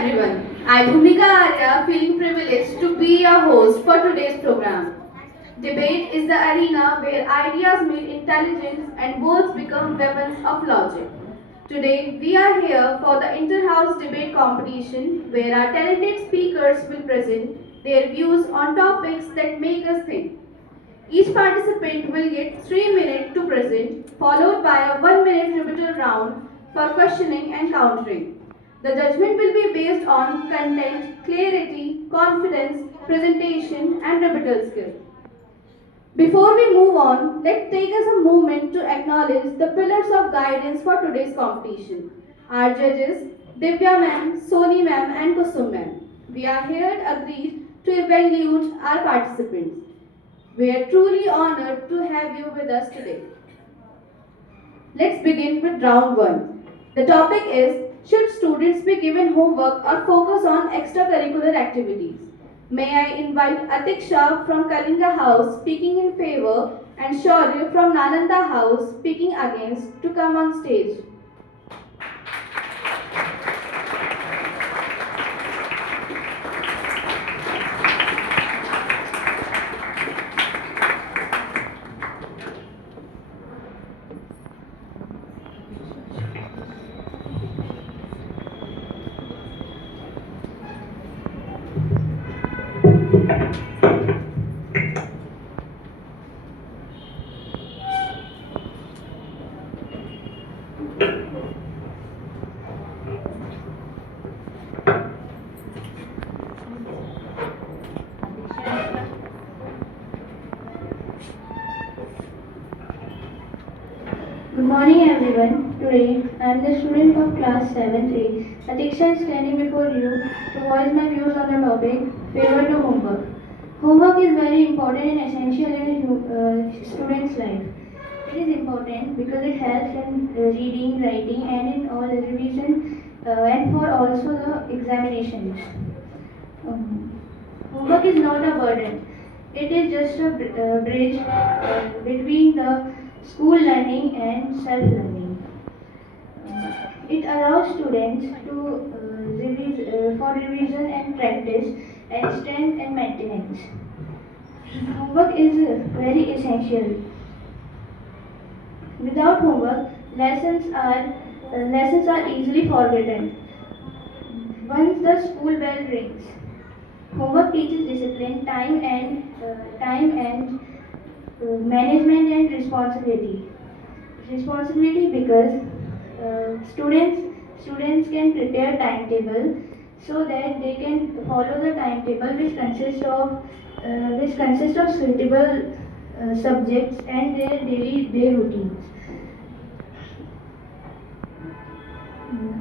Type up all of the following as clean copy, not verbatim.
everyone. I'm Bhumika Arya, feeling privileged to be your host for today's program. Debate is the arena where ideas meet intelligence and words become weapons of logic. Today, we are here for the inter-house debate competition where our talented speakers will present their views on topics that make us think. Each participant will get 3 minutes to present, followed by a 1 minute rebuttal round for questioning and countering. The judgment will be based on content, clarity, confidence, presentation, and rebuttal skill. Before we move on, let's take us a moment to acknowledge the pillars of guidance for today's competition. Our judges, Divya ma'am, Soni ma'am, and Kusum ma'am. We are here agreed to evaluate our participants. We are truly honored to have you with us today. Let's begin with round 1. The topic is, should students be given homework or focus on extracurricular activities? May I invite Atik Shah from Kalinga House speaking in favor and Shaurya from Nalanda House speaking against to come on stage. Good morning everyone. Today I am the student of class 7th A. Atiksha is standing before you to voice my views on the topic favor to homework. Homework is very important and essential in a student's life. It is important because it helps in reading, writing and in all the revision and for also the examinations. Homework is not a burden. It is just a bridge between the school learning and self-learning. It allows students to for revision and practice and strength and maintenance. Homework is very essential. Without homework, lessons are easily forgotten. Once the school bell rings, homework teaches discipline, time and management and responsibility. Responsibility because students can prepare timetable so that they can follow the timetable which consists of suitable subjects and their daily day routines.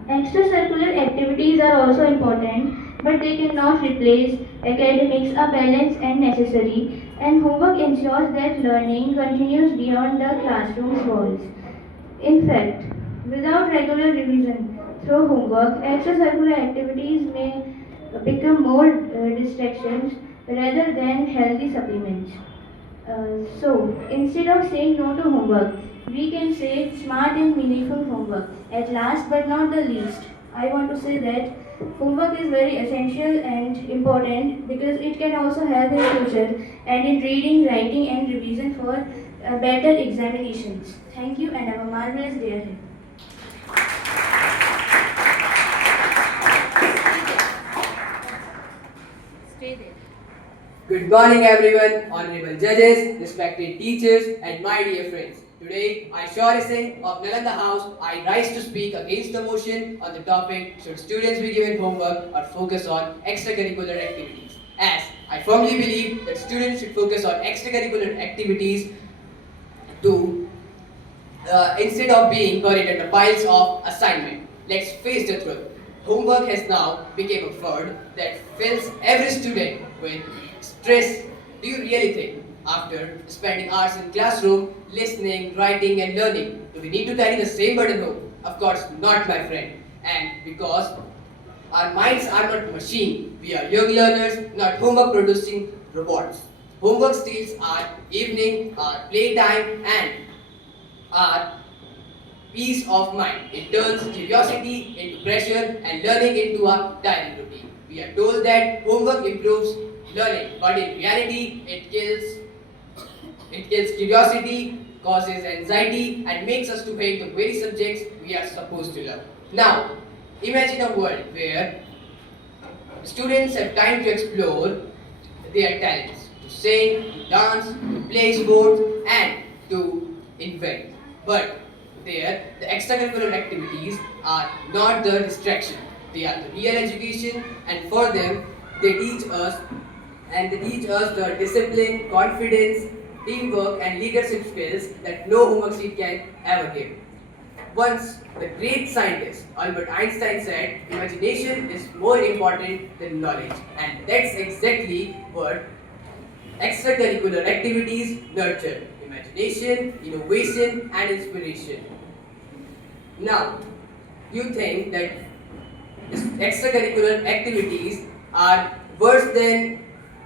Extracurricular activities are also important, but they cannot replace academics. A balance and necessary, and homework ensures that learning continues beyond the classroom's walls. In fact, without regular revision through homework, extracurricular activities may become more distractions rather than healthy supplements. So, instead of saying no to homework, we can say smart and meaningful homework. At last but not the least, I want to say that homework is very essential and important because it can also help in future and in reading, writing and revision for better examinations. Thank you and have a marvelous day ahead. Stay there. Good morning everyone, honorable judges, respected teachers and my dear friends. Today, I Shaurya Singh of Nalanda House, I rise to speak against the motion on the topic should students be given homework or focus on extracurricular activities. As I firmly believe that students should focus on extracurricular activities to instead of being buried under piles of assignment. Let's face the truth. Homework has now become a word that fills every student with stress. Do you really think after spending hours in classroom, listening, writing and learning, do we need to carry the same burden home? Of course not, my friend. And because our minds are not machine, we are young learners, not homework producing robots. Homework steals our evening, our playtime and our peace of mind. It turns curiosity into pressure and learning into a daily routine. We are told that homework improves learning, but in reality, it kills curiosity, causes anxiety, and makes us to hate the very subjects we are supposed to learn. Now, imagine a world where students have time to explore their talents, to sing, to dance, to play sports, and to invent. But there, the extracurricular activities are not the distraction. They are the real education, and for them, they teach us the discipline, confidence, teamwork, and leadership skills that no homework sheet can ever give. Once, the great scientist Albert Einstein said, imagination is more important than knowledge. And that's exactly what extracurricular activities nurture imagination, innovation, and inspiration. Now, you think that extracurricular activities are worse than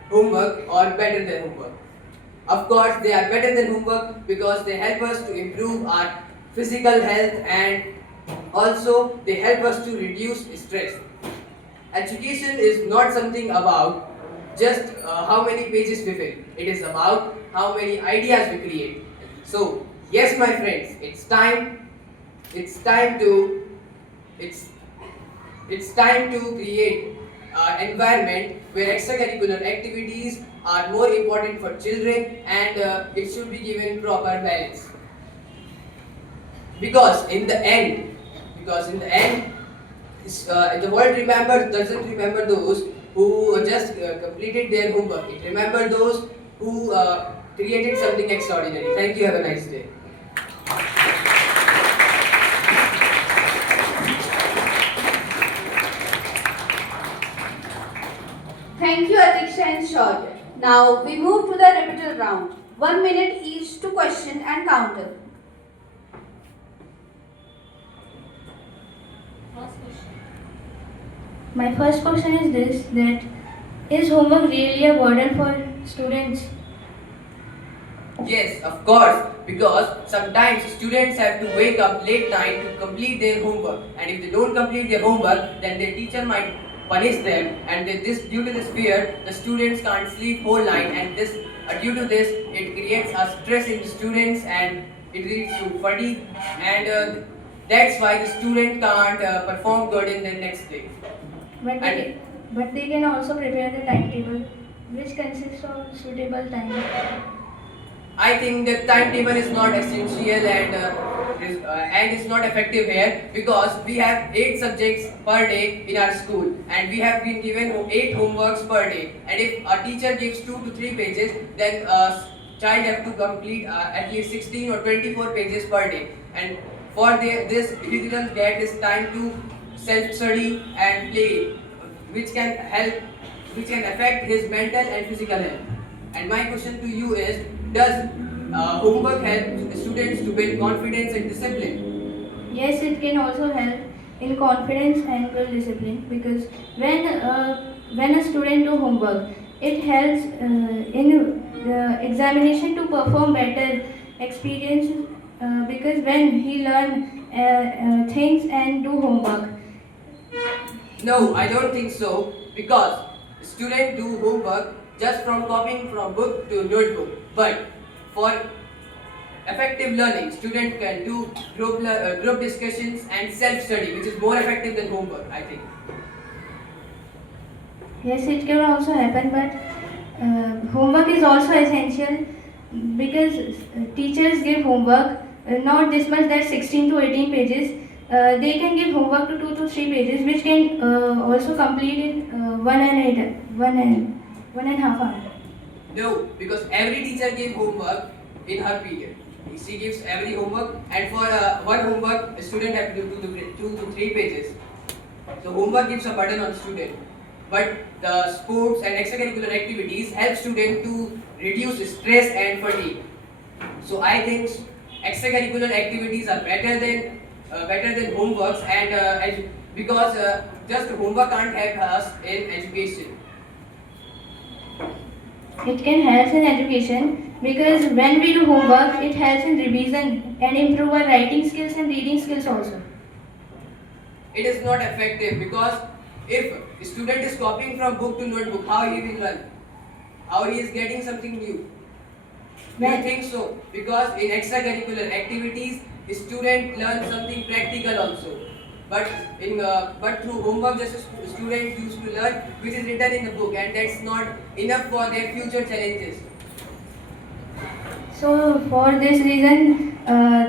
homework or better than homework? Of course, they are better than homework because they help us to improve our physical health and also they help us to reduce stress. Education is not something about just how many pages we fill. It is about how many ideas we create. So, yes, my friends, it's time to it's it's time to create an environment where extracurricular activities are more important for children and it should be given proper balance. Because in the end, the world doesn't remember those who just completed their homework. It remember those who created something extraordinary. Thank you. Have a nice day. Thank you, Adiksha and Shaurya. Now we move to the repeated round. 1 minute each to question and counter. My first question is this, that is homework really a burden for students? Yes, of course, because sometimes students have to wake up late night to complete their homework, and if they don't complete their homework, then their teacher might punish them, and due to this fear, the students can't sleep whole night, and due to this, it creates a stress in the students, and it leads to fatigue, and that's why the student can't perform good in the next day. But And but they can also prepare the timetable, which consists of suitable time. I think the timetable is not essential and it's not effective here because we have 8 subjects per day in our school and we have been given 8 homeworks per day. And if a teacher gives 2 to 3 pages, then a child have to complete at least 16 or 24 pages per day. And for this, he doesn't get his time to self-study and play, which can help, which can affect his mental and physical health. And my question to you is, does homework help students to build confidence and discipline? Yes, it can also help in confidence and well discipline, because when a student do homework, it helps in the examination to perform better experience, because when he learn things and do homework. No, I don't think so because students do homework just from copying from book to notebook. But for effective learning, student can do group discussions and self-study, which is more effective than homework, I think. Yes, it can also happen, but homework is also essential, because teachers give homework not this much, that 16 to 18 pages. They can give homework to 2 to 3 pages, which can also complete in 1.5 hour. No, because every teacher gives homework in her period. She gives every homework, and for one homework, a student have to do 2 to 3 pages. So homework gives a burden on student. But the sports and extracurricular activities help student to reduce stress and fatigue. So I think extracurricular activities are better than homeworks, and because just homework can't help us in education. It can help in education because when we do homework, it helps in revision and improve our writing skills and reading skills also. It is not effective because if a student is copying from book to notebook, how he will learn? How he is getting something new? Do you think so? Because in extracurricular activities, student learn something practical also. But through homework, just a student used to learn which is written in the book, and that's not enough for their future challenges. So for this reason,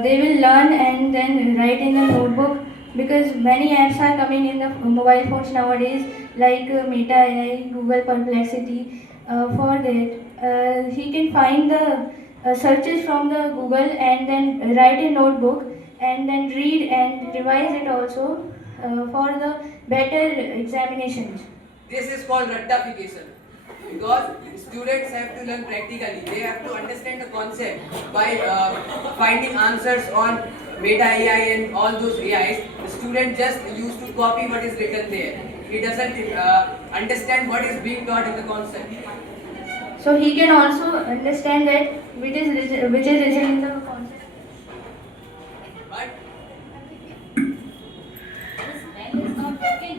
they will learn and then write in the notebook because many apps are coming in the mobile phones nowadays like Meta AI, Google Perplexity. For that, he can find the searches from the Google and then write a notebook and then read and revise it also for the better examinations. This is called rectification. Because students have to learn practically. They have to understand the concept by finding answers on Meta AI and all those AIs. The student just used to copy what is written there. He doesn't understand what is being taught in the concept. So he can also understand that which is written in the concept. But This pen is not working.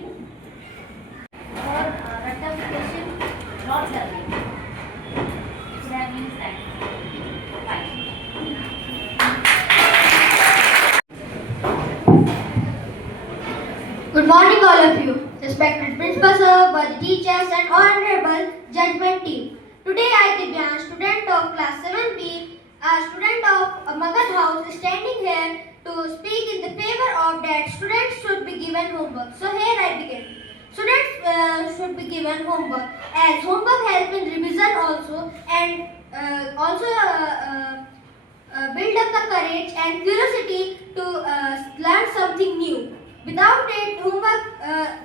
For rectification, not learning. Should have used that. Fine. Good morning, all of you. Respected Principal Sir, worthy teachers, and honorable judgment team. Today, I, Divyan, student of class 7B, a student of Magad House, is standing here to speak in the favor of that students should be given homework. So here I begin. Students should be given homework as homework help in revision also and build up the courage and curiosity to learn something new. Without it, homework,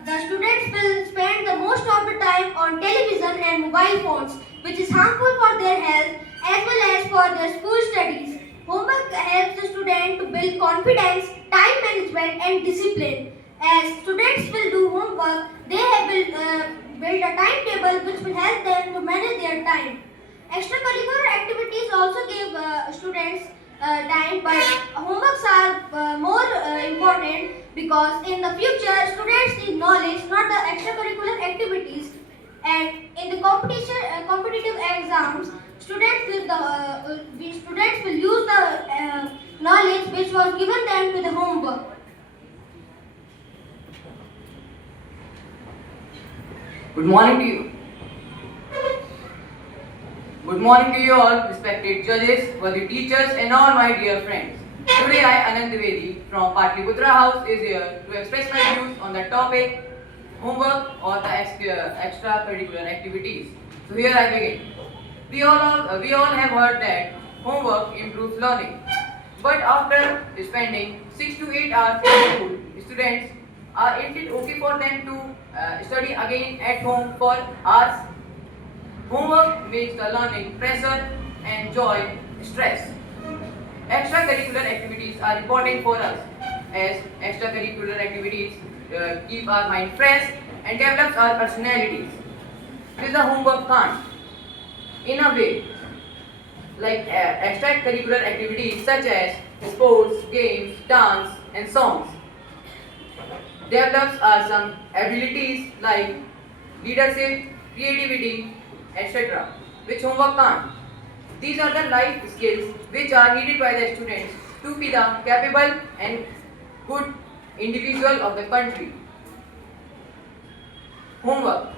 the students will spend the most of the time on television and mobile phones, which is harmful for their health as well as for their school studies. Homework helps the student to build confidence, time management, and discipline. As students will do homework, they will build a timetable which will help them to manage their time. Extracurricular activities also give students time, but homeworks are more important because in the future students need knowledge, not the extracurricular activities. And in the competitive exams, students will use the knowledge which was given them with the homework. good morning to you. Good morning to you all, respected judges, worthy teachers, and all my dear friends. Today I, Anand Dwivedi from Patliputra House, is here to express my views on the topic homework or the extracurricular activities. So here I begin. We all have heard that homework improves learning. But after spending 6 to 8 hours in school, students is it okay for them to study again at home for hours? Homework makes the learning pressure and joy stress. Extracurricular activities are important for us as extracurricular activities keep our mind fresh and develops our personalities. This the homework can't. In a way, like extracurricular activities such as sports, games, dance, and songs develops are some abilities like leadership, creativity, etc., which homework can't. These are the life skills which are needed by the students to be the capable and good individual of the country. Homework.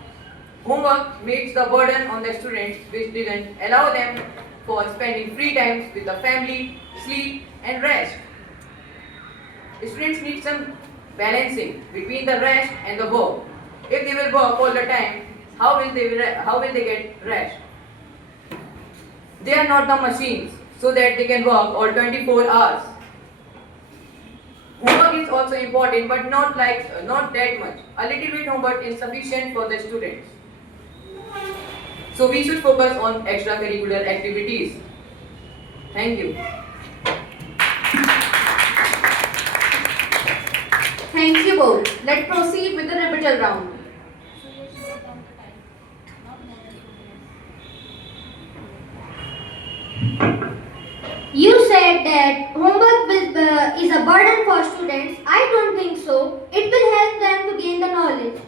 Homework makes the burden on the students which didn't allow them for spending free times with the family, sleep and rest. Students need some balancing between the rest and the work. If they will work all the time, how will they get rest? They are not the machines so that they can work all 24 hours. Homework is also important but not that much. A little bit homework is sufficient for the students. So we should focus on extracurricular activities. Thank you. Thank you both. Let's proceed with the rebuttal round. So you should count the time, not more than 2 minutes. You said that homework is a burden for students. I don't think so. It will help them to gain the knowledge.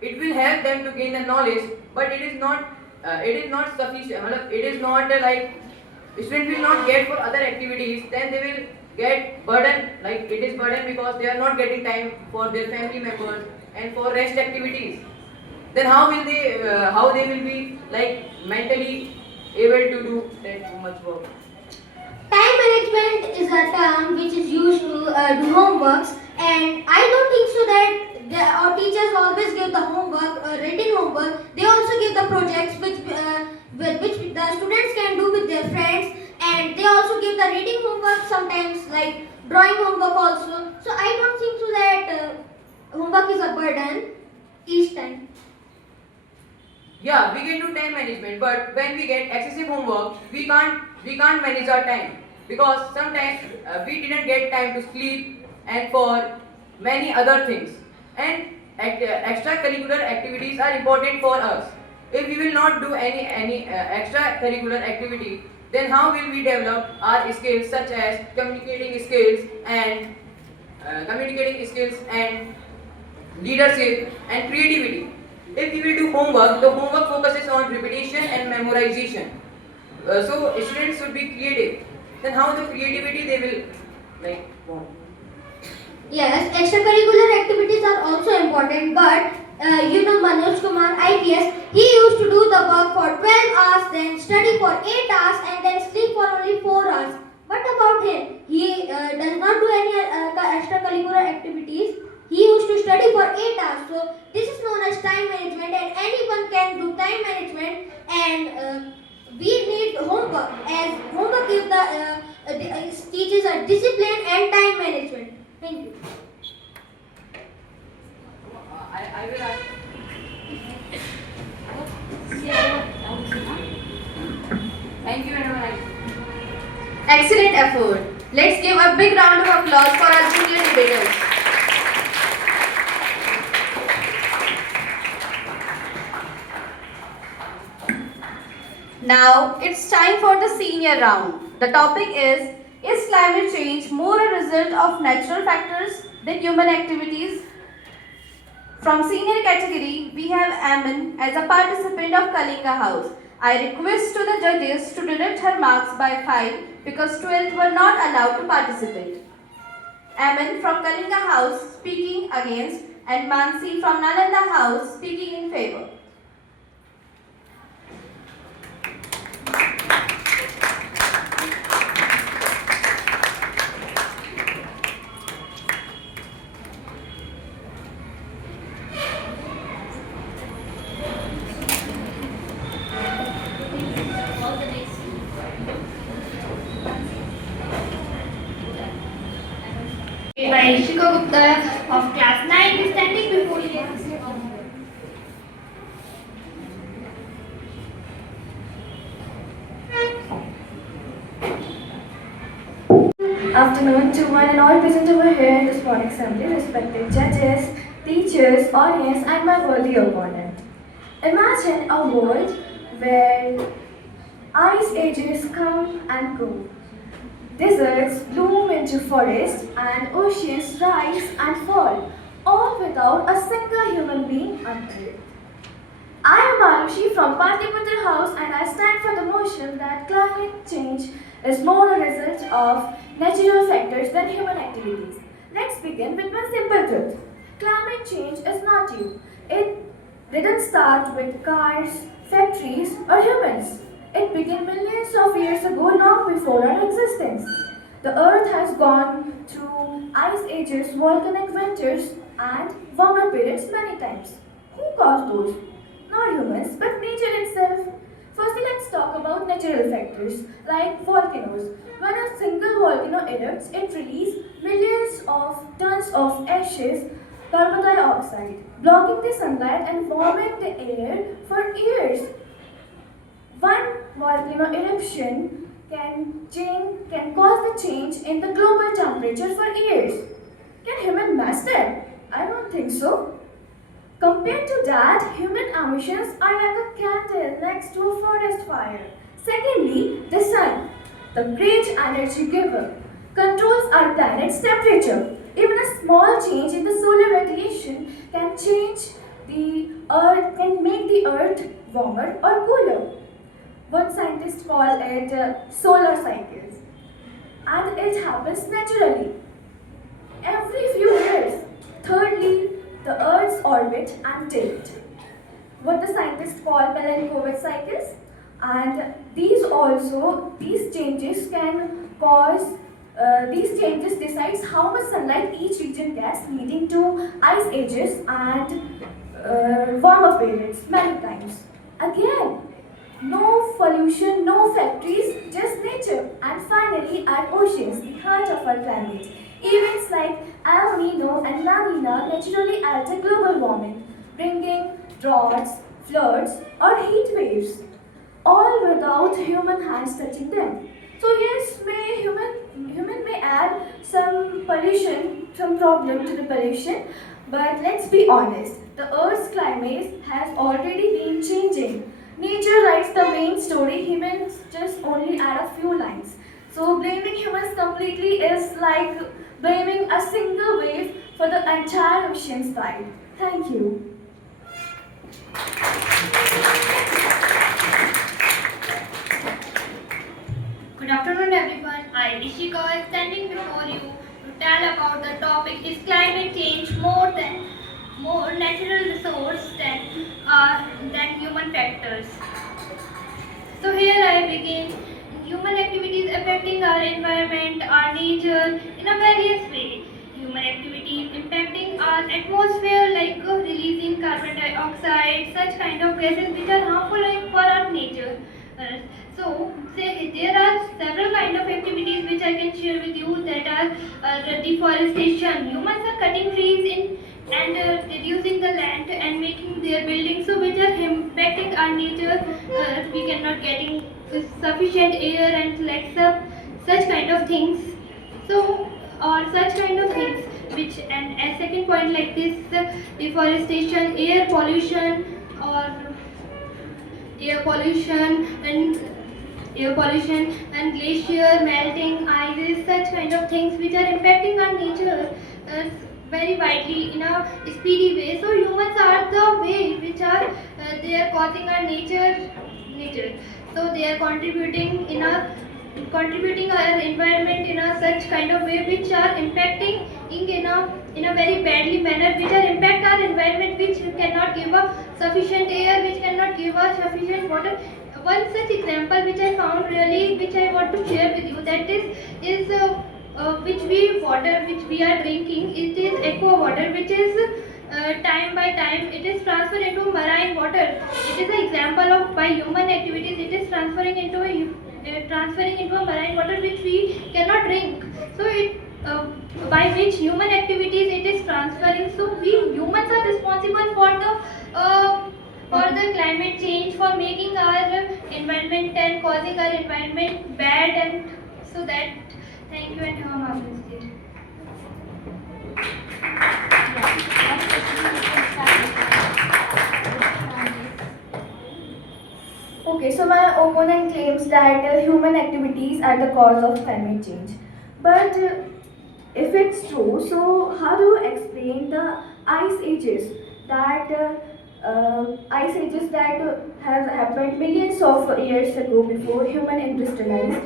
It will help them to gain the knowledge, but it is not sufficient. It is not like students will not get for other activities. Then they will get burden, like it is burden because they are not getting time for their family members and for rest activities. Then how they will be like mentally able to do that too much work? Time management is a term which is used to do homeworks, and I don't think so that our teachers always give the homework, written homework. They also give the projects which the students can do with their friends, and they also give the reading homework sometimes, like drawing homework also. So I don't think so that homework is a burden each time. Yeah, we can do time management, but when we get excessive homework, we can't manage our time because sometimes we didn't get time to sleep and for many other things. And extracurricular activities are important for us. If we will not do any extracurricular activity, then how will we develop our skills such as communicating skills and leadership and creativity? If we will do homework, the homework focuses on repetition and memorization. So students should be creative. Then how the creativity they will like want? Yes, extracurricular activities are also important, but Manoj Kumar, IPS, he used to do the work for 12 hours, then study for 8 hours, and then sleep for only 4 hours. What about him? He does not do any extracurricular activities. He used to study for 8 hours. So, this is known as time management, and anyone can do time management. And we need homework, as homework teaches a discipline and time management. Thank you. I will ask. Thank you very much. Excellent effort. Let's give a big round of applause for our junior debaters. Now it's time for the senior round. The topic is climate change more a result of natural factors than human activities? From senior category, we have Aman as a participant of Kalinga House. I request to the judges to deduct her marks by 5 because 12 were not allowed to participate. Aman from Kalinga House speaking against and Mansi from Nalanda House speaking in favor. All the next. By Ishika Gupta of class 9 is standing before you. Afternoon to one and all present over here in this morning assembly, respected judges, teachers, audience, and my worthy opponent. Imagine a world where ice ages come and go. Deserts bloom into forests and oceans rise and fall, all without a single human being on earth. I am Arushi from Patliputra House and I stand for the motion that climate change is more a result of natural factors than human activities. Let's begin with one simple truth. Climate change is not new. It didn't start with cars, factories, or humans. It began millions of years ago, long before our existence. The earth has gone through ice ages, volcanic winters, and warmer periods many times. Who caused those? Not humans, but nature itself. Firstly, let's talk about natural factors like volcanoes. When a single volcano erupts, it releases millions of tons of ashes, carbon dioxide, blocking the sunlight and warming the air for years. One volcano eruption can cause the change in the global temperature for years. Can human match that? I don't think so. Compared to that, human emissions are like a candle next to a forest fire. Secondly, the sun, the great energy giver, controls our planet's temperature. Even a small change in the solar radiation can make the earth warmer or cooler. What scientists call it solar cycles. And it happens naturally every few years. Thirdly, the Earth's orbit and tilt, what the scientists call melanchovic cycles, and these changes can cause these changes decides how much sunlight each region gets, leading to ice ages and warmer periods many times. Again, no pollution, no factories, just nature. And finally, our oceans, the heart of our planet. Events like El Nino and La Nina naturally alter global warming, bringing droughts, floods, or heat waves, all without human hands touching them. So yes, human may add some pollution, some problem to the pollution, but let's be honest, the Earth's climate has already been changing. Nature writes the main story, humans just only add a few lines. So blaming humans completely is like blaming a single wave for the entire ocean sky. Thank you. Good afternoon everyone. I Ishika is standing before you to tell about the topic is climate change more natural resource than human factors. So here I begin. Human activities affecting our environment, our nature in a various way. Human activities impacting our atmosphere like releasing carbon dioxide, such kind of gases which are harmful for our nature. Uh, there are several kind of activities which I can share with you that are deforestation. Humans are cutting trees in and reducing the land and making their buildings so which are impacting our nature. We cannot getting sufficient air and like such kind of things. So or such kind of things which and a second point like this deforestation, or air pollution and air pollution and glacier melting, ices, such kind of things which are impacting our nature very widely in a speedy way. So humans are the way which are they are causing our nature. So they are contributing our environment in a such kind of way which are impacting in a very badly manner, which are impact our environment, which cannot give a sufficient air, which cannot give a sufficient water. One such example which I found really, which I want to share with you, that is which we are drinking. It is aqua water, which is time by time it is transferred into marine water. It is an example of by human activities. It is transferring into a marine water which we cannot drink. So it by which human activities it is transferring. So we humans are responsible for the climate change, for making our environment and causing our environment bad. And so that, thank you and have a marvelous day. Okay, so my opponent claims that human activities are the cause of climate change. But if it's true, so how do you explain the ice ages that have happened millions of years ago before human industrialized?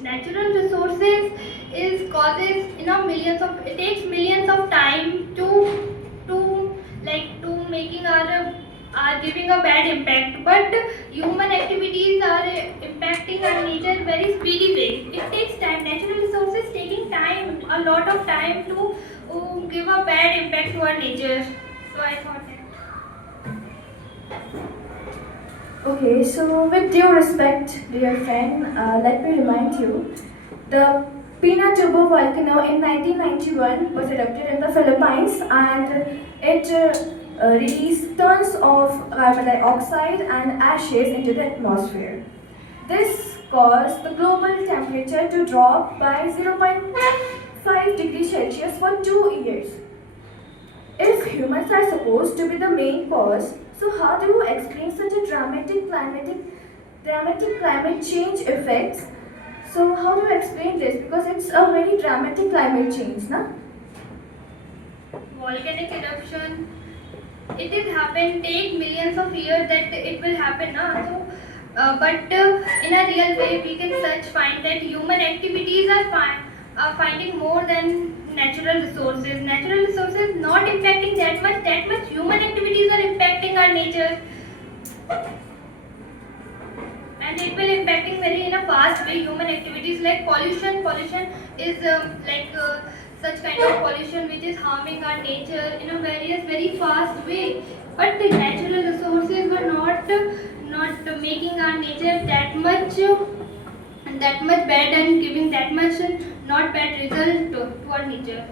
Natural resources is causes millions of, it takes millions of time to to making are giving a bad impact, but human activities are impacting our nature very speedy way. It takes time. Natural resources taking time, a lot of time to give a bad impact to our nature. So I thought that. Okay, so with due respect, dear friend, let me remind you, the Pinatubo volcano in 1991 was erupted in the Philippines, and it released tons of carbon dioxide and ashes into the atmosphere. This caused the global temperature to drop by 0.5 degrees Celsius for 2 years. If humans are supposed to be the main cause, so how do you explain such a dramatic climatic dramatic climate change effects. So how do you explain this? Because it's a very dramatic climate change, na? Volcanic eruption, it is happen take millions of years that it will happen na. So but in a real way we can such find that human activities are finding more than natural resources not impacting that much human activities are impacting our nature, and it will impacting very in a fast way human activities like pollution is such kind of pollution which is harming our nature in a very fast way, but the natural resources were not making our nature that much bad and giving that much not bad result to our nature.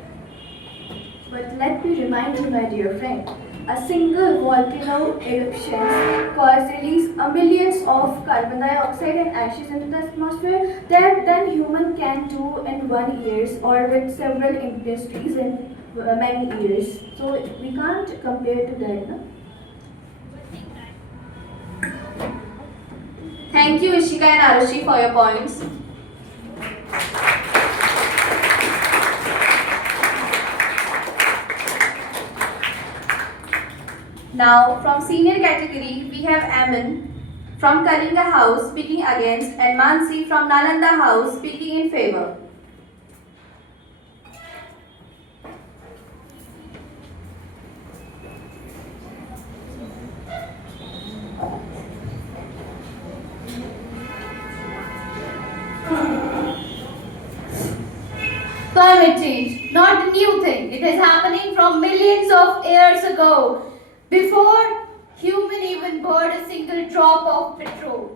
But let me remind you, my dear friend, a single volcano eruption cause release a millions of carbon dioxide and ashes into the atmosphere that then human can do in 1 years or with several industries in many years. So we can't compare to that, no? Thank you, Ishika and Arushi, for your points. Now, from senior category, we have Aman from Kalinga House speaking against and Mansi from Nalanda House speaking in favor. Climate change, not a new thing. It is happening from millions of years ago, before human even burned a single drop of petrol.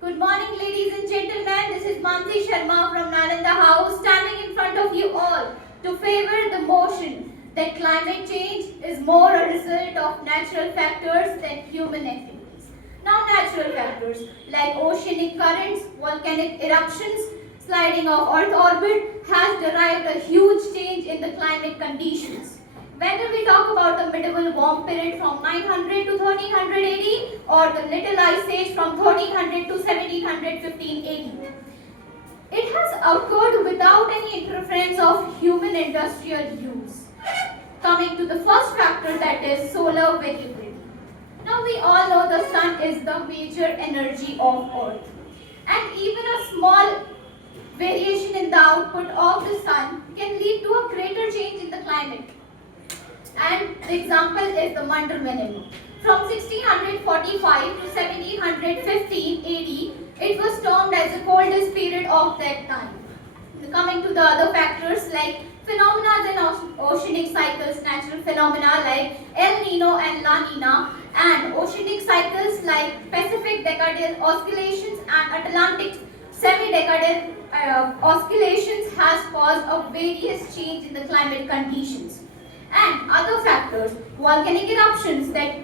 Good morning, ladies and gentlemen. This is Mansi Sharma from Nalanda House, standing in front of you all to favor the motion that climate change is more a result of natural factors than human activities. Now, natural factors like oceanic currents, volcanic eruptions, sliding of Earth orbit has derived a huge change in the climate conditions. Whether we talk about the medieval warm period from 900 to 1300 AD or the Little Ice Age from 1300 to 1715 AD, it has occurred without any interference of human industrial use. Coming to the first factor, that is solar variability. Now we all know the sun is the major energy of Earth, and even a small variation in the output of the sun can lead to a greater change in the climate. And the example is the Mandar minimum. From 1645 to 1715 AD, it was termed as the coldest period of that time. Coming to the other factors like phenomena and oceanic cycles, natural phenomena like El Nino and La Nina, and oceanic cycles like Pacific decadal oscillations and Atlantic semi-decadal oscillations has caused a various change in the climate conditions. And other factors, volcanic eruptions that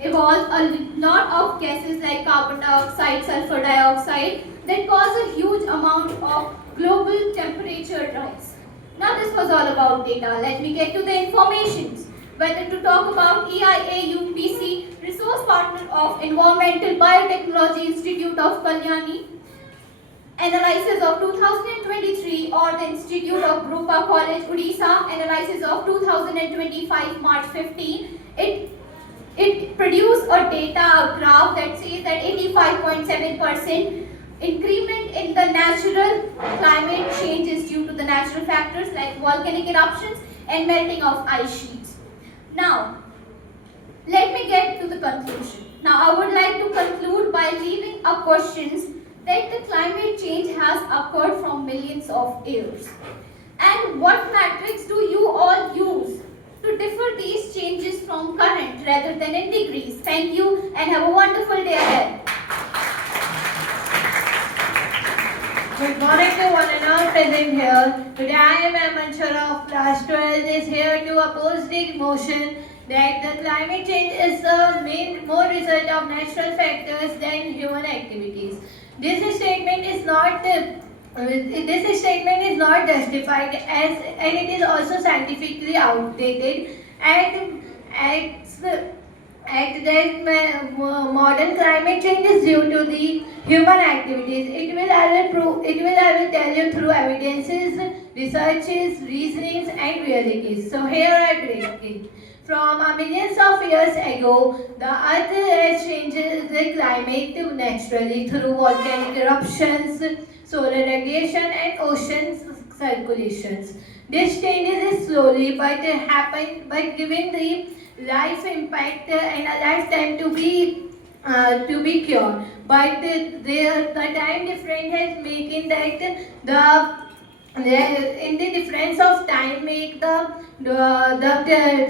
evolve a lot of gases like carbon dioxide, sulfur dioxide that cause a huge amount of global temperature rise. Now this was all about data. Let me get to the informations. Whether to talk about EIA UPC, resource partner of Environmental Biotechnology Institute of Kalyani, analysis of 2023, or the Institute of Grupa College Odisha analysis of 2025 March 15, it produced a data, a graph that says that 85.7% increment in the natural climate change is due to the natural factors like volcanic eruptions and melting of ice sheets. Now, let me get to the conclusion. Now, I would like to conclude by leaving up questions that the climate change has occurred from millions of years. And what metrics do you all use to differ these changes from current rather than in degrees? Thank you and have a wonderful day ahead. Good morning to one and all present here. Today I am Amanshara of class 12 is here to oppose the motion that the climate change is the more result of natural factors than human activities. This statement is not justified and it is also scientifically outdated and at that modern climate change is due to the human activities. I will tell you through evidences, researches, reasonings, and realities. So here I break it. From millions of years ago, the earth has changed the climate naturally through volcanic eruptions, solar radiation, and ocean circulations. This changes is slowly but happen but given the life impact and a lifetime to be cured. But the time difference has making that in the difference of time make the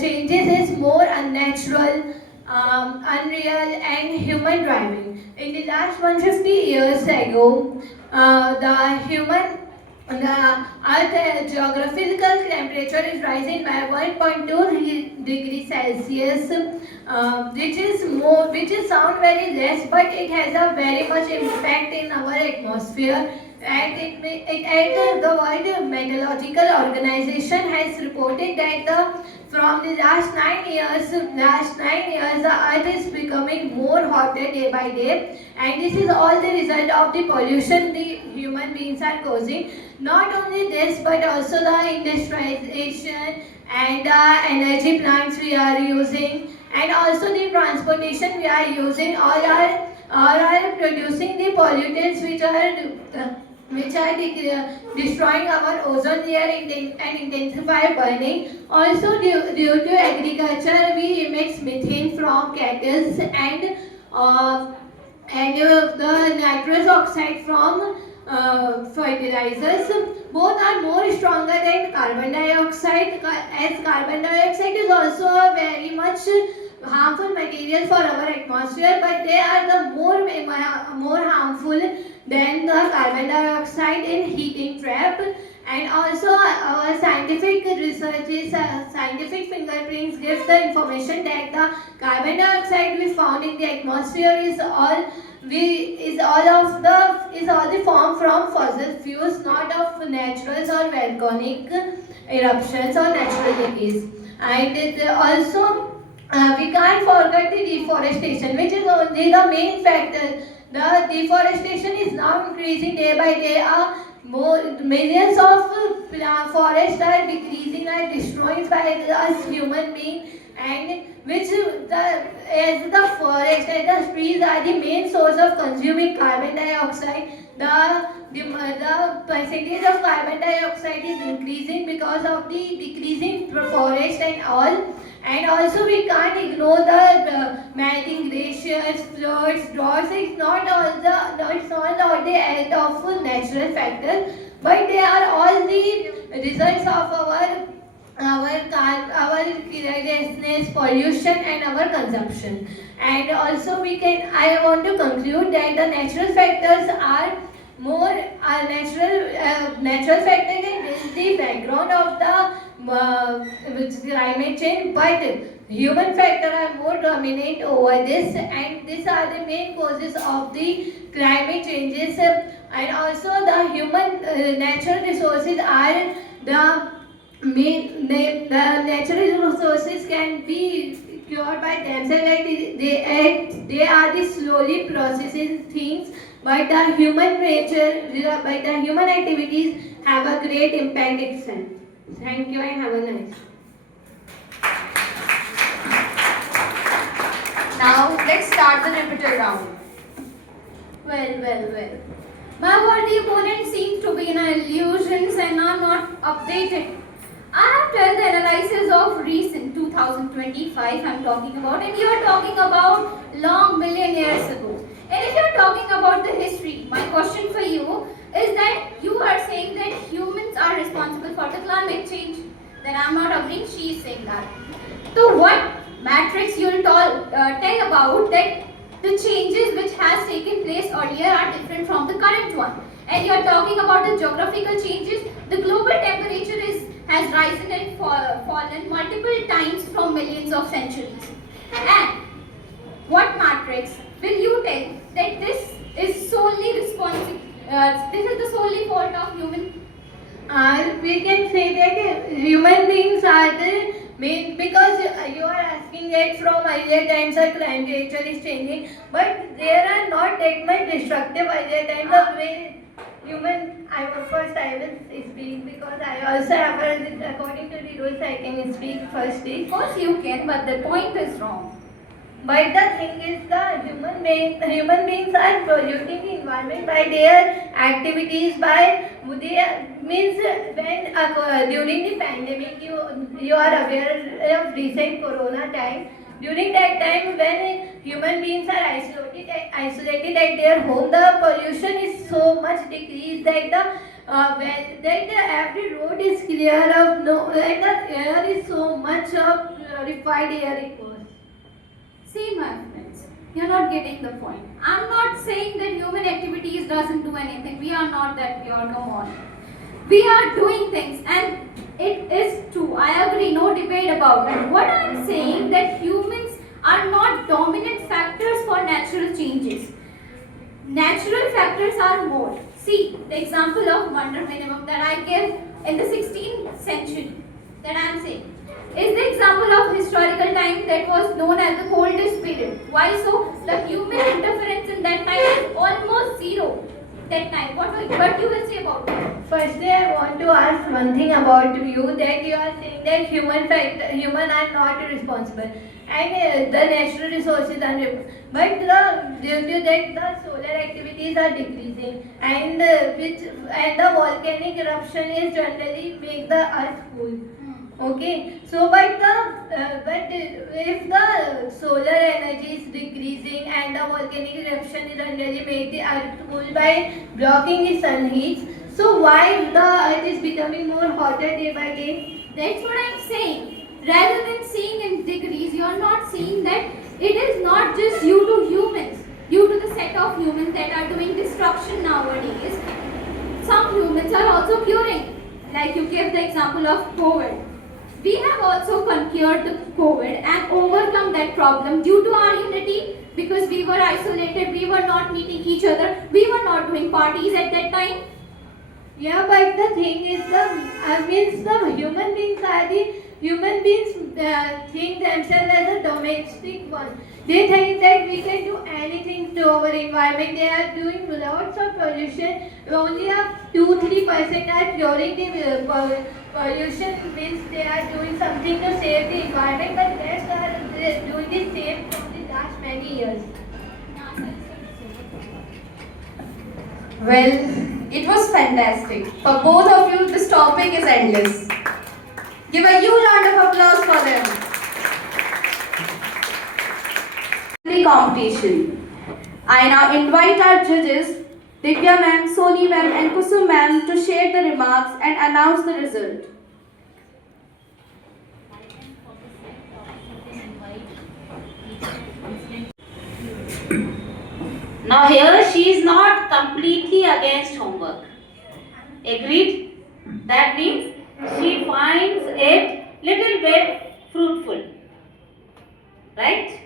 changes is more unnatural, unreal and human driving. In the last 150 years ago, the human the Earth geographical temperature is rising by 1.2 degrees Celsius, which is sound very less, but it has a very much impact in our atmosphere. And the World Meteorological Organization has reported that from the last 9 years, the Earth is becoming more hotter day by day, and this is all the result of the pollution the human beings are causing. Not only this, but also the industrialization and the energy plants we are using, and also the transportation we are using, all are producing the pollutants which are destroying our ozone layer and intensify burning. Also, due to agriculture, we emit methane from cattle uh, and the nitrous oxide from fertilizers. Both are more stronger than carbon dioxide, as carbon dioxide is also a very much harmful material for our atmosphere, but they are the more harmful than the carbon dioxide in heating trap. And also our scientific researches, scientific fingerprints gives the information that the carbon dioxide we found in the atmosphere is all the form from fossil fuels, not of naturals or volcanic eruptions or natural decays. And also we can't forget the deforestation, which is only the main factor. The deforestation is now increasing day by day. Millions of forests are decreasing and destroyed by us human beings, and which as the forest and the trees are the main source of consuming carbon dioxide, the percentage of carbon dioxide is increasing because of the decreasing forest and all. And also we can't ignore the melting glaciers, floods, droughts. It's not all the act of natural factors, but they are all the results of our carelessness, pollution, and our consumption. And also I want to conclude that the natural factors are more natural factor is the background of the climate change, but human factor are more dominant over this, and these are the main causes of the climate changes. And also the human natural resources are the the natural resources can be cured by themselves, like they are the slowly processing things, but the human nature, but the human activities have a great impact itself. Thank you and have a nice. Now let's start the repeated round. Well. My worthy opponent seems to be in illusions and are not updated. I have done the analysis of recent 2025 I'm talking about, and you are talking about long million years ago. And if you are talking about the history, my question for you is that you are saying that humans are responsible for the climate change. Then I'm not agreeing, she is saying that. So what matrix you will tell about that the changes which has taken place earlier are different from the current one. And you are talking about the geographical changes. The global temperature has risen and fallen multiple times from millions of centuries. And what matrix will you tell that this is solely responsible? This is the solely fault of human. We can say that human beings are the main, because you are asking that from earlier times our temperature is changing, but there are not that much destructive earlier times the way human. I will speak because I also have according to the rules I can speak firstly. Of course you can, but the point is wrong. But the thing is, human beings are polluting the environment by their activities. By they means when during the pandemic, you are aware of recent Corona time. During that time, when human beings are isolated at their home, the pollution is so much decreased that every road is clear of no, and the air is so much of purified air it was. See, my friends, you're not getting the point. I'm not saying that human activities doesn't do anything. We are not that pure, come on. We are doing things and it is true. I agree, no debate about it. What I'm saying that humans are not dominant factors for natural changes. Natural factors are more. See, the example of wonder minimum that I gave in the 16th century that I am saying is the example of historical time that was known as the coldest period. Why so? The human interference in that time is almost zero. That time. What you will say about it? Firstly, I want to ask one thing about you that you are saying that human are not responsible and the natural resources are but due to that the solar activities are decreasing and the volcanic eruption is generally make the earth cool. Okay, so but if the solar energy is decreasing and the volcanic eruption is generally make the earth cool by blocking the sun heat, so why the earth is becoming more hotter day by day? That's what I'm saying. Rather than seeing in degrees, you're not seeing that it is not just due to humans, due to the set of humans that are doing destruction nowadays. Some humans are also curing. Like you gave the example of COVID. We have also conquered the COVID and overcome that problem due to our unity because we were isolated, we were not meeting each other, we were not doing parties at that time. Yeah, but the thing is, the human beings think themselves as a domestic one. They think that we can do anything to our environment. They are doing lots of pollution. Only a 2-3% are curing the pollution. Means they are doing something to save the environment, but rest are doing the same from the last many years. Well, it was fantastic. For both of you, this topic is endless. Give a huge round of applause for them. The competition. I now invite our judges, Divya ma'am, Soni ma'am and Kusum ma'am to share the remarks and announce the result. Now here she is not completely against homework. Agreed? That means she finds it little bit fruitful. Right?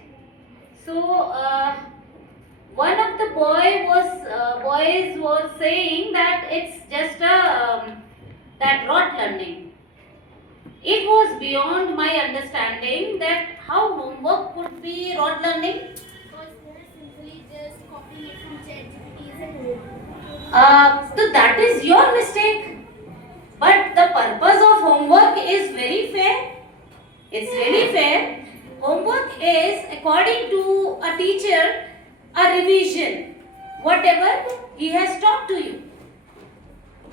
So one of the boys was saying that it's just that rote learning. It was beyond my understanding that how homework could be rote learning. So that is your mistake. But the purpose of homework is very fair. It's really fair. Homework is, according to a teacher, a revision. Whatever he has taught to you.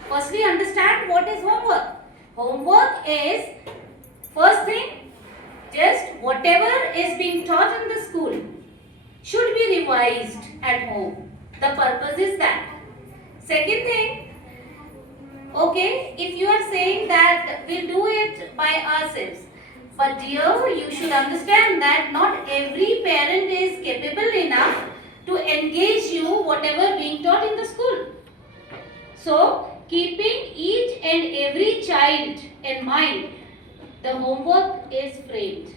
Firstly, understand what is homework. Homework is, first thing, just whatever is being taught in the school should be revised at home. The purpose is that. Second thing, okay, if you are saying that we'll do it by ourselves, but dear, you should understand that not every parent is capable enough to engage you whatever being taught in the school. So, keeping each and every child in mind, the homework is framed.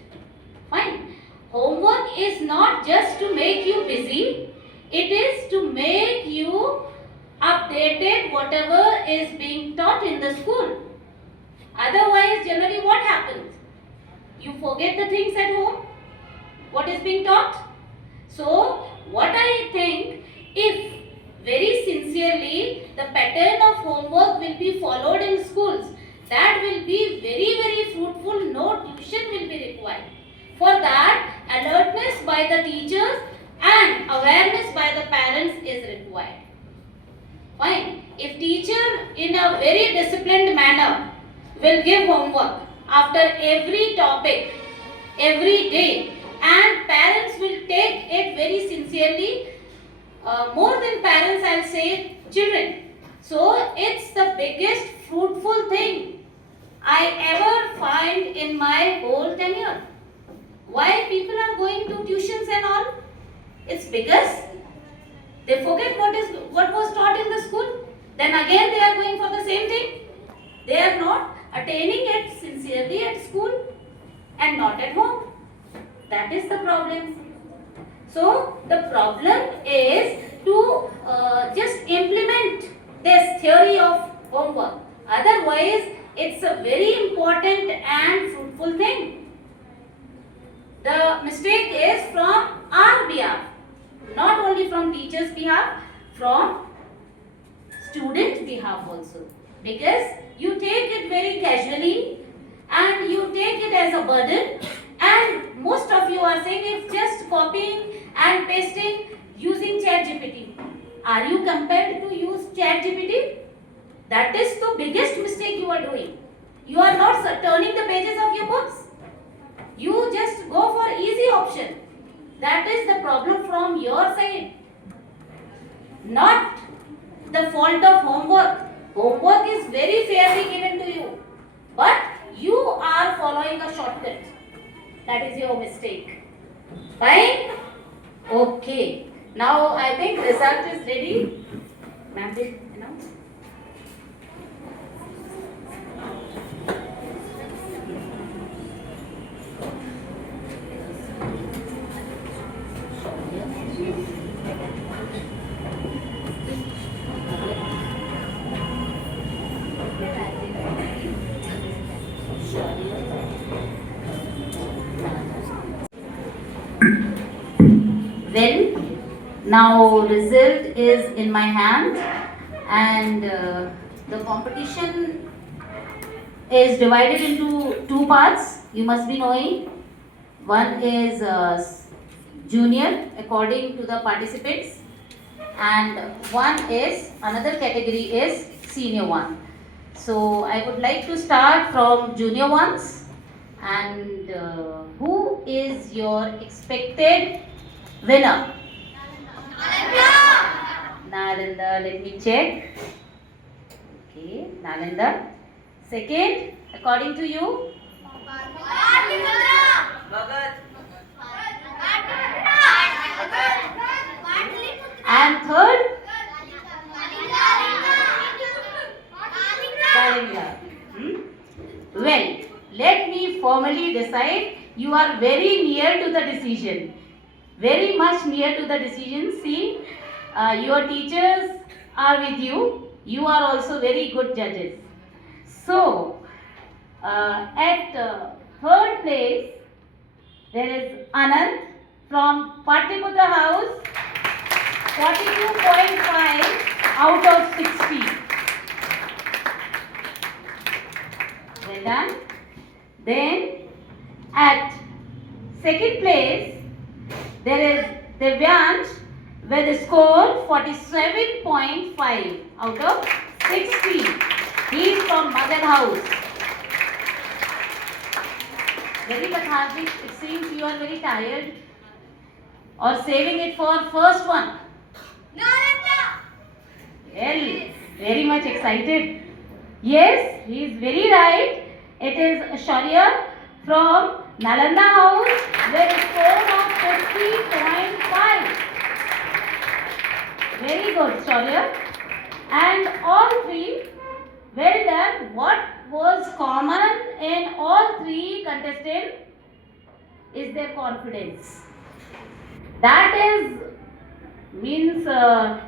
Fine. Homework is not just to make you busy, it is to make you updated whatever is being taught in the school. Otherwise, generally what happens? You forget the things at home what is being taught. So, what I think, if very sincerely the pattern of homework will be followed in schools, that will be very fruitful. No tuition will be required. For that, alertness by the teachers and awareness by the parents is required. Fine. If teacher in a very disciplined manner will give homework after every topic, every day, and parents will take it very sincerely, more than parents, I'll say children. So it's the biggest fruitful thing I ever find in my whole tenure. Why people are going to tuitions and all? It's because they forget what was taught in the school. Then again they are going for the same thing. They are not attaining it sincerely at school and not at home. That is the problem. So the problem is to just implement this theory of homework. Otherwise, it's a very important and fruitful thing. The mistake is from our behalf, not only from teachers' behalf, from student behalf also. Because you take it very casually and you take it as a burden, and most of you are saying it's just copying and pasting using ChatGPT. Are you compelled to use ChatGPT? That is the biggest mistake you are doing. You are not turning the pages of your books. You just go for easy option. That is the problem from your side. Not the fault of homework. Homework is very fairly given to you. But you are following a shortcut. That is your mistake. Fine? Okay. Now I think result is ready. Ma'am, please announce. Well, now result is in my hand, and the competition is divided into two parts. You must be knowing. One is junior according to the participants, and one is another category is senior one. So I would like to start from junior ones. And who is your expected winner? Nalanda, let me check. Okay, Nalanda. Second, according to you? And third? Kalinga. Well, let me formally decide. You are very near to the decision. Very much near to the decision. See, your teachers are with you. You are also very good judges. So, at third place, there is Anand from Patiputra House, 42.5 out of 60. Well done. Then, at second place, there is Devyansh with a score 47.5 out of 60. He is from Magan House. Very cathartic. It seems you are very tired. Or saving it for first one. Well, very much excited. Yes, he is very right. It is Shaurya from Nalanda House with a score of 50.5. Very good, Shaurya. And all three, well done. What was common in all three contestants is their confidence. That is means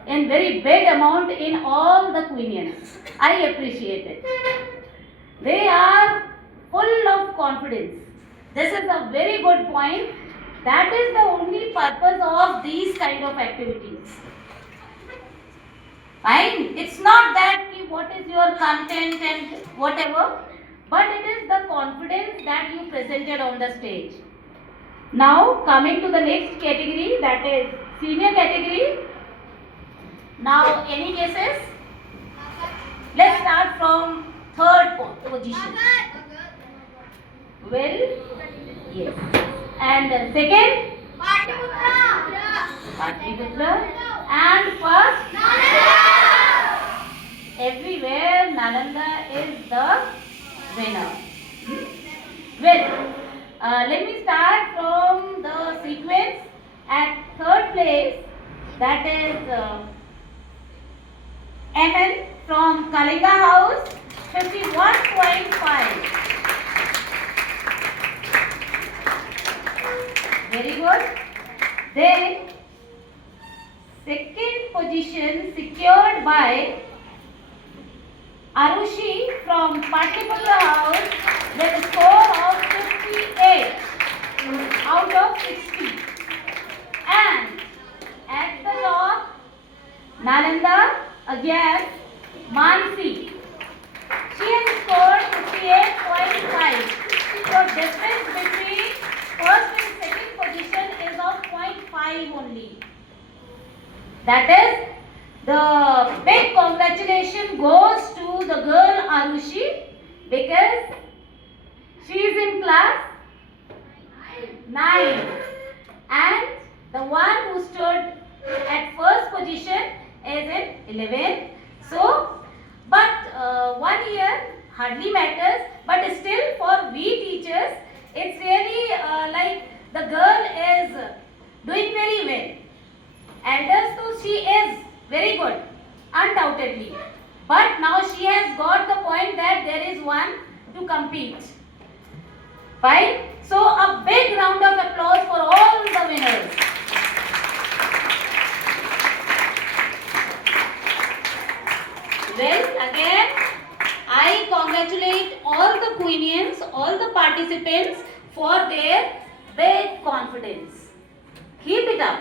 in very big amount in all the queenians. I appreciate it. They are full of confidence. This is a very good point. That is the only purpose of these kind of activities. Fine. It's not that what is your content and whatever, but it is the confidence that you presented on the stage. Now coming to the next category, that is senior category. Now any guesses? Let's start from third position. Well, yes. And second? Patliputra. And first? Everywhere Nalanda is the winner. Well, let me start from the sequence. At third place, that is MN from Kalinga House, 51.5. Very good. Then, second position secured by Arushi from Patliputra House with a score of 58 out of 60. And at the top, Nalanda again, Mansi. She has scored 58.5. So difference between first and second position is of 0.5 only. That is, the big congratulations goes to the girl Arushi because she is in class 9 and the one who stood at first position is in 11. So, but 1 year hardly matters, but still for we teachers, it's really like the girl is doing very well. Elders too, she is very good, undoubtedly. But now she has got the point that there is one to compete. Fine? So a big round of applause for all the winners. Well, again, I congratulate all the queenians, all the participants for their big confidence. Keep it up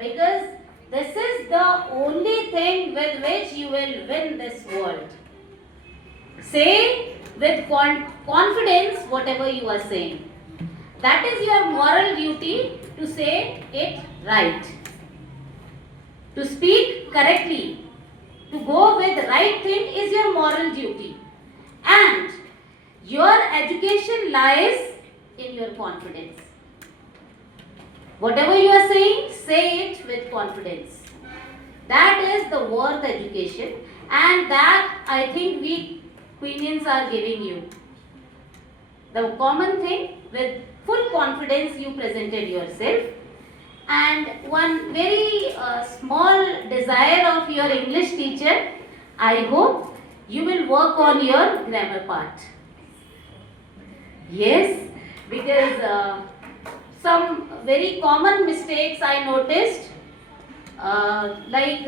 because this is the only thing with which you will win this world. Say with confidence whatever you are saying. That is your moral duty to say it right. To speak correctly, to go with the right thing is your moral duty. And your education lies in your confidence. Whatever you are saying, say it with confidence. That is the worth education, and that I think we Queenians are giving you. The common thing, with full confidence you presented yourself, and one very small desire of your English teacher, I hope you will work on your grammar part. Yes, because some very common mistakes I noticed, like